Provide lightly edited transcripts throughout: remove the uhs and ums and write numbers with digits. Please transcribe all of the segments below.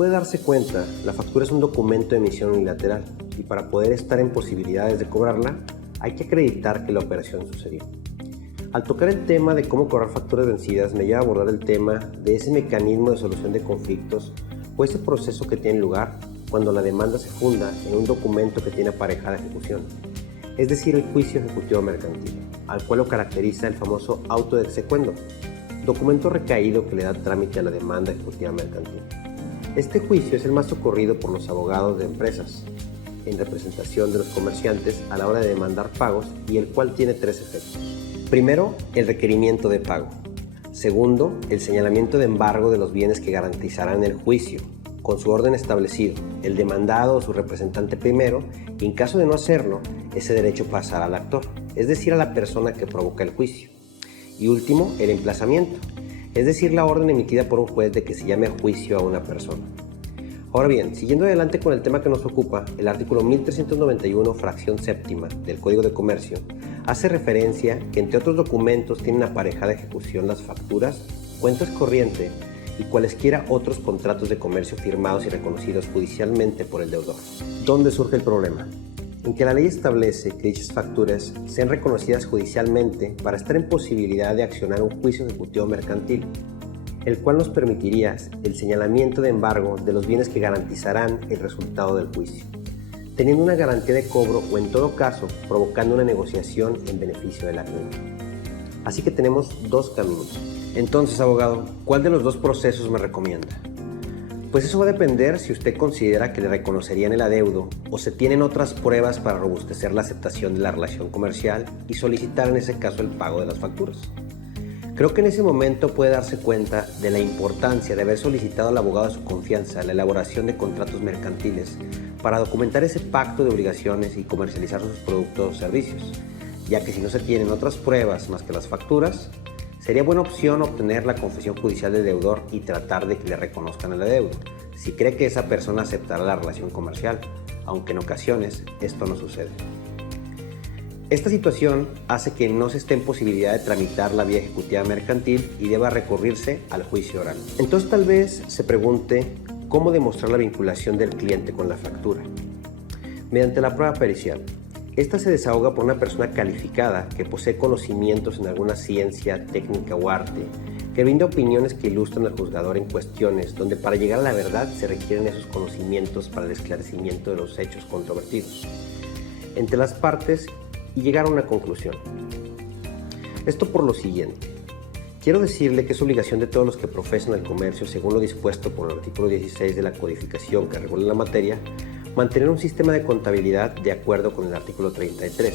puede darse cuenta, la factura es un documento de emisión unilateral y para poder estar en posibilidades de cobrarla, hay que acreditar que la operación sucedió. Al tocar el tema de cómo cobrar facturas vencidas, me lleva a abordar el tema de ese mecanismo de solución de conflictos o ese proceso que tiene lugar cuando la demanda se funda en un documento que tiene aparejada ejecución, es decir, el juicio ejecutivo mercantil, al cual lo caracteriza el famoso auto de exequendo, documento recaído que le da trámite a la demanda ejecutiva mercantil. Este juicio es el más socorrido por los abogados de empresas, en representación de los comerciantes a la hora de demandar pagos y el cual tiene tres efectos. Primero, el requerimiento de pago. Segundo, el señalamiento de embargo de los bienes que garantizarán el juicio, con su orden establecido, el demandado o su representante primero, y en caso de no hacerlo, ese derecho pasará al actor, es decir, a la persona que provoca el juicio. Y último, el emplazamiento, es decir, la orden emitida por un juez de que se llame a juicio a una persona. Ahora bien, siguiendo adelante con el tema que nos ocupa, el artículo 1391, fracción séptima del Código de Comercio, hace referencia que entre otros documentos tienen aparejada ejecución las facturas, cuentas corriente y cualesquiera otros contratos de comercio firmados y reconocidos judicialmente por el deudor. ¿Dónde surge el problema? En que la ley establece que dichas facturas sean reconocidas judicialmente para estar en posibilidad de accionar un juicio ejecutivo mercantil, el cual nos permitiría el señalamiento de embargo de los bienes que garantizarán el resultado del juicio, teniendo una garantía de cobro o en todo caso provocando una negociación en beneficio del acreedor. Así que tenemos dos caminos. Entonces, abogado, ¿cuál de los dos procesos me recomienda? Pues eso va a depender si usted considera que le reconocerían el adeudo o se tienen otras pruebas para robustecer la aceptación de la relación comercial y solicitar en ese caso el pago de las facturas. Creo que en ese momento puede darse cuenta de la importancia de haber solicitado al abogado de su confianza la elaboración de contratos mercantiles para documentar ese pacto de obligaciones y comercializar sus productos o servicios, ya que si no se tienen otras pruebas más que las facturas, sería buena opción obtener la confesión judicial del deudor y tratar de que le reconozcan el adeudo, si cree que esa persona aceptará la relación comercial, aunque en ocasiones esto no sucede. Esta situación hace que no se esté en posibilidad de tramitar la vía ejecutiva mercantil y deba recurrirse al juicio oral. Entonces tal vez se pregunte cómo demostrar la vinculación del cliente con la factura. Mediante la prueba pericial. Esta se desahoga por una persona calificada que posee conocimientos en alguna ciencia, técnica o arte, que brinda opiniones que ilustran al juzgador en cuestiones donde para llegar a la verdad se requieren esos conocimientos para el esclarecimiento de los hechos controvertidos entre las partes y llegar a una conclusión. Esto por lo siguiente. Quiero decirle que es obligación de todos los que profesan el comercio, según lo dispuesto por el artículo 16 de la codificación que regula la materia, mantener un sistema de contabilidad de acuerdo con el artículo 33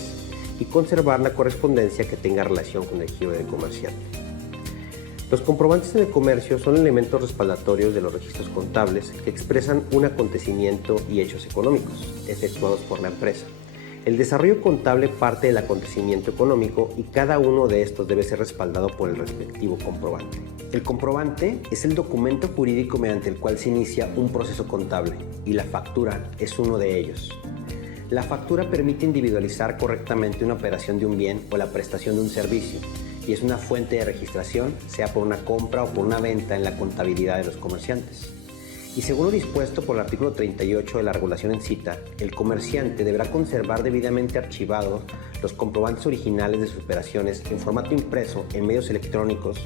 y conservar la correspondencia que tenga relación con el giro del comerciante. Los comprobantes en el comercio son elementos respaldatorios de los registros contables que expresan un acontecimiento y hechos económicos efectuados por la empresa. El desarrollo contable parte del acontecimiento económico y cada uno de estos debe ser respaldado por el respectivo comprobante. El comprobante es el documento jurídico mediante el cual se inicia un proceso contable y la factura es uno de ellos. La factura permite individualizar correctamente una operación de un bien o la prestación de un servicio y es una fuente de registración, sea por una compra o por una venta en la contabilidad de los comerciantes. Y según lo dispuesto por el artículo 38 de la regulación en cita, el comerciante deberá conservar debidamente archivados los comprobantes originales de sus operaciones en formato impreso en medios electrónicos,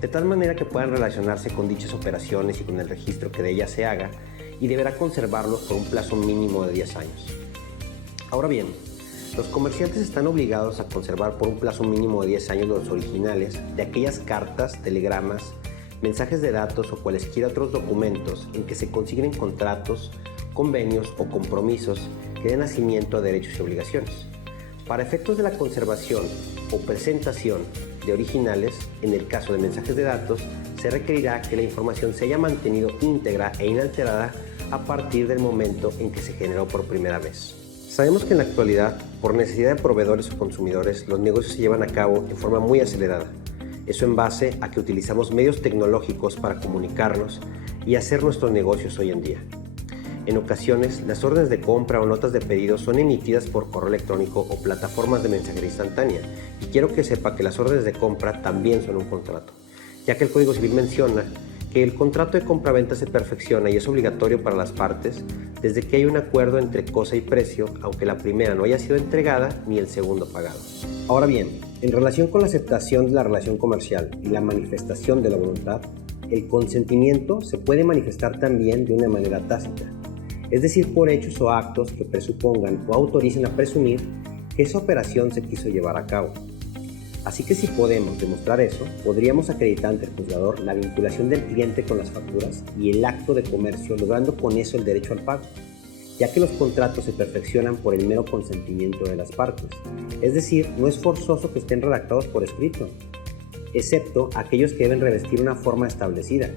de tal manera que puedan relacionarse con dichas operaciones y con el registro que de ellas se haga, y deberá conservarlos por un plazo mínimo de 10 años. Ahora bien, los comerciantes están obligados a conservar por un plazo mínimo de 10 años los originales de aquellas cartas, telegramas, mensajes de datos o cualesquiera otros documentos en que se consignen contratos, convenios o compromisos que den nacimiento a derechos y obligaciones. Para efectos de la conservación o presentación de originales, en el caso de mensajes de datos, se requerirá que la información se haya mantenido íntegra e inalterada a partir del momento en que se generó por primera vez. Sabemos que en la actualidad, por necesidad de proveedores o consumidores, los negocios se llevan a cabo de forma muy acelerada. Eso en base a que utilizamos medios tecnológicos para comunicarnos y hacer nuestros negocios hoy en día. En ocasiones, las órdenes de compra o notas de pedido son emitidas por correo electrónico o plataformas de mensajería instantánea. Y quiero que sepa que las órdenes de compra también son un contrato, ya que el Código Civil menciona que el contrato de compraventa se perfecciona y es obligatorio para las partes desde que hay un acuerdo entre cosa y precio, aunque la primera no haya sido entregada ni el segundo pagado. Ahora bien, en relación con la aceptación de la relación comercial y la manifestación de la voluntad, el consentimiento se puede manifestar también de una manera tácita, es decir, por hechos o actos que presupongan o autoricen a presumir que esa operación se quiso llevar a cabo. Así que si podemos demostrar eso, podríamos acreditar ante el juzgador la vinculación del cliente con las facturas y el acto de comercio, logrando con eso el derecho al pago, ya que los contratos se perfeccionan por el mero consentimiento de las partes. Es decir, no es forzoso que estén redactados por escrito, excepto aquellos que deben revestir una forma establecida,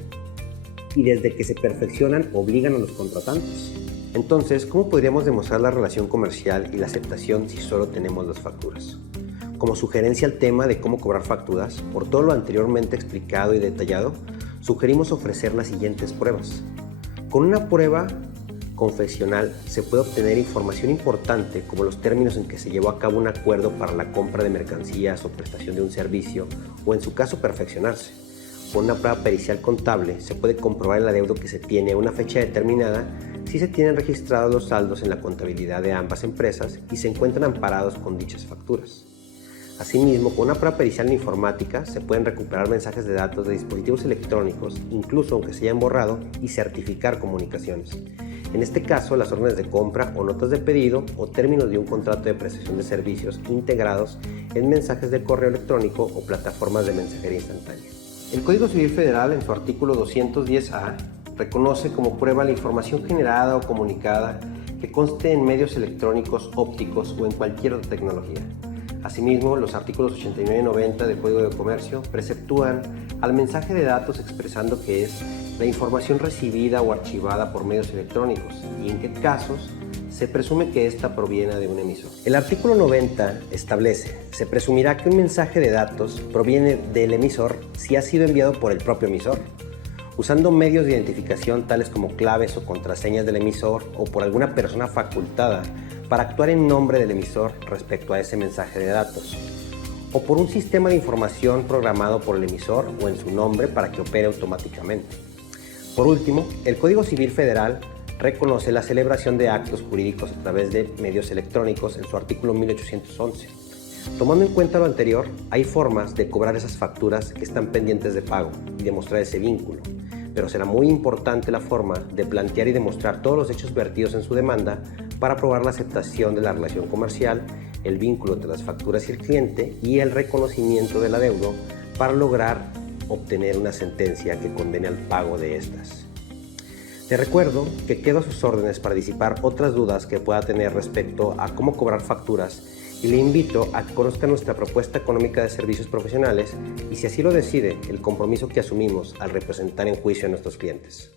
y desde que se perfeccionan obligan a los contratantes. Entonces, ¿cómo podríamos demostrar la relación comercial y la aceptación si solo tenemos las facturas? Como sugerencia al tema de cómo cobrar facturas, por todo lo anteriormente explicado y detallado, sugerimos ofrecer las siguientes pruebas. Con una prueba confesional se puede obtener información importante como los términos en que se llevó a cabo un acuerdo para la compra de mercancías o prestación de un servicio, o en su caso perfeccionarse. Con una prueba pericial contable se puede comprobar el adeudo que se tiene a una fecha determinada si se tienen registrados los saldos en la contabilidad de ambas empresas y se encuentran amparados con dichas facturas. Asimismo, con una prueba pericial en informática se pueden recuperar mensajes de datos de dispositivos electrónicos, incluso aunque se hayan borrado, y certificar comunicaciones. En este caso, las órdenes de compra o notas de pedido o términos de un contrato de prestación de servicios integrados en mensajes de correo electrónico o plataformas de mensajería instantánea. El Código Civil Federal, en su artículo 210A, reconoce como prueba la información generada o comunicada que conste en medios electrónicos, ópticos o en cualquier otra tecnología. Asimismo, los artículos 89 y 90 del Código de Comercio preceptúan al mensaje de datos expresando que es la información recibida o archivada por medios electrónicos y en qué casos se presume que ésta proviene de un emisor. El artículo 90 establece: se presumirá que un mensaje de datos proviene del emisor si ha sido enviado por el propio emisor, usando medios de identificación tales como claves o contraseñas del emisor o por alguna persona facultada para actuar en nombre del emisor respecto a ese mensaje de datos, o por un sistema de información programado por el emisor o en su nombre para que opere automáticamente. Por último, el Código Civil Federal reconoce la celebración de actos jurídicos a través de medios electrónicos en su artículo 1811. Tomando en cuenta lo anterior, hay formas de cobrar esas facturas que están pendientes de pago y demostrar ese vínculo, pero será muy importante la forma de plantear y demostrar todos los hechos vertidos en su demanda para probar la aceptación de la relación comercial, el vínculo entre las facturas y el cliente y el reconocimiento del adeudo para lograr obtener una sentencia que condene al pago de estas. Te recuerdo que quedo a sus órdenes para disipar otras dudas que pueda tener respecto a cómo cobrar facturas y le invito a que conozca nuestra propuesta económica de servicios profesionales y, si así lo decide, el compromiso que asumimos al representar en juicio a nuestros clientes.